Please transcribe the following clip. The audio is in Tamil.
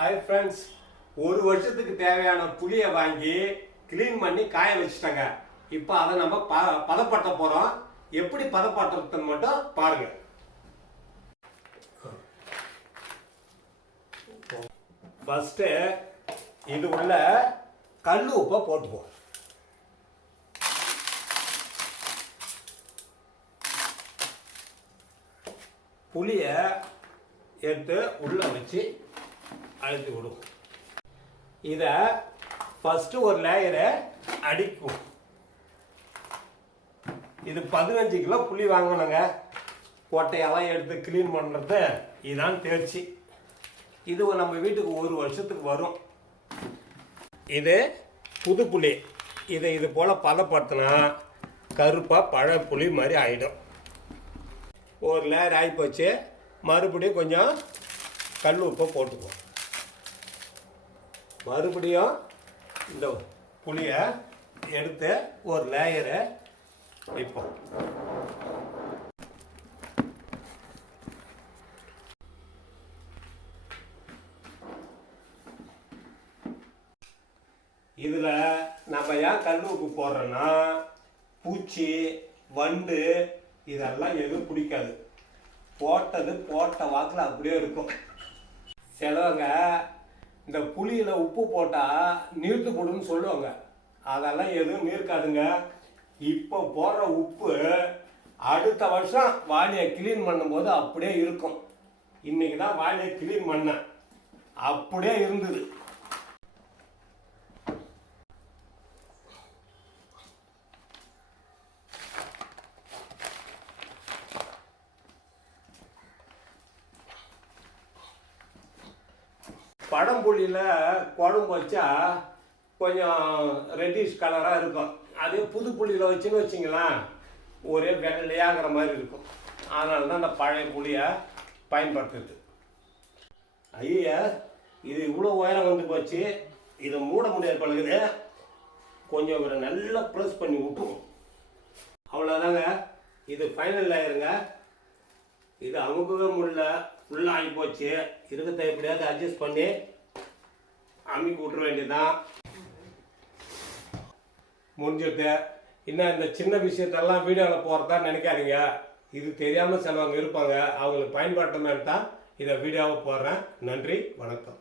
ஹாய் ஃப்ரெண்ட்ஸ் ஒரு வருஷத்துக்கு தேவையான புளியை வாங்கி க்ளீன் பண்ணி காய வச்சுட்டாங்க. இப்போ அதை நம்ம ப பதப்படுத்த போகிறோம் எப்படி பதப்படுத்துறதுன்னு மட்டும் பாருங்க. ஃபஸ்ட்டு இது உள்ள கல் உப்பை போட்டுப்போம். புளியை எடுத்து உள்ளே வச்சு அழுத்தி விடுவோம் இதை ஃபஸ்ட்டு ஒரு லேயரை அடிக்கும். இது பதினஞ்சு கிலோ புளி வாங்கணுங்க. கொட்டையெல்லாம் எடுத்து க்ளீன் பண்ணுறது இதுதான் தேர்ச்சி. இது நம்ம வீட்டுக்கு ஒரு வருஷத்துக்கு வரும். இது புது புளி. இதை இது போல் பதப்படுத்தினா கருப்பாக பழ புளி மாதிரி ஆகிடும் ஒரு லேயர் ஆகி போச்சு மறுபடியும் கொஞ்சம் கல் உப்பை போட்டுக்குவோம். மறுபடியும் இந்த புளியை எடுத்து ஒரு லேயரை வைப்போம். இதில் நம்ம ஏன் கல் உப்பு போடுறோன்னா பூச்சி வண்டு இதெல்லாம் எதுவும் பிடிக்காது. போட்டது போட்ட வாக்கில் அப்படியே இருக்கும். சிலவங்க இந்த புளியில் உப்பு போட்டால் நீர்த்து போடுன்னு சொல்லுவாங்க. அதெல்லாம் எதுவும் நீர்க்காதுங்க. இப்போ போடுற உப்பு அடுத்த வருஷம் வாளியை க்ளீன் பண்ணும்போது அப்படியே இருக்கும். இன்றைக்கி தான் வாளியை க்ளீன் பண்ணேன். அப்படியே இருந்தது. படம்புள்ளியில் குழம்பு வச்சா கொஞ்சம் ரெட்டிஷ் கலராக இருக்கும். அதே புது புள்ளியில் வச்சுன்னு வச்சிங்களேன் ஒரே வெள்ளையாகிற மாதிரி இருக்கும். அதனால தான் அந்த பழைய புளியை பயன்படுத்துது ஐயா இது இவ்வளோ உயரம் வந்து போச்சு. இதை மூட முடியாது பழகுது. கொஞ்சம் இவரை நல்லா ப்ரெஸ் பண்ணி விட்டுருவோம். அவ்வளோதாங்க இது ஃபைனல் ஆயிருங்க. இது அமுக்கவே முடியல ஃபுல்லாக ஆகி போச்சு. இருக்கிறத எப்படியாவது அட்ஜஸ்ட் பண்ணி அமுக்கி விட்டுற வேண்டியதுதான். முடிஞ்சிருக்கு. இன்னும் இந்த சின்ன விஷயத்தெல்லாம் வீடியோவில் போகிறதா நினைக்காதீங்க. இது தெரியாமல் சிலவங்க இருப்பாங்க. அவங்களுக்கு பயன்படுத்தணும்னு தான் இதை வீடியோவை போடுறேன். நன்றி வணக்கம்.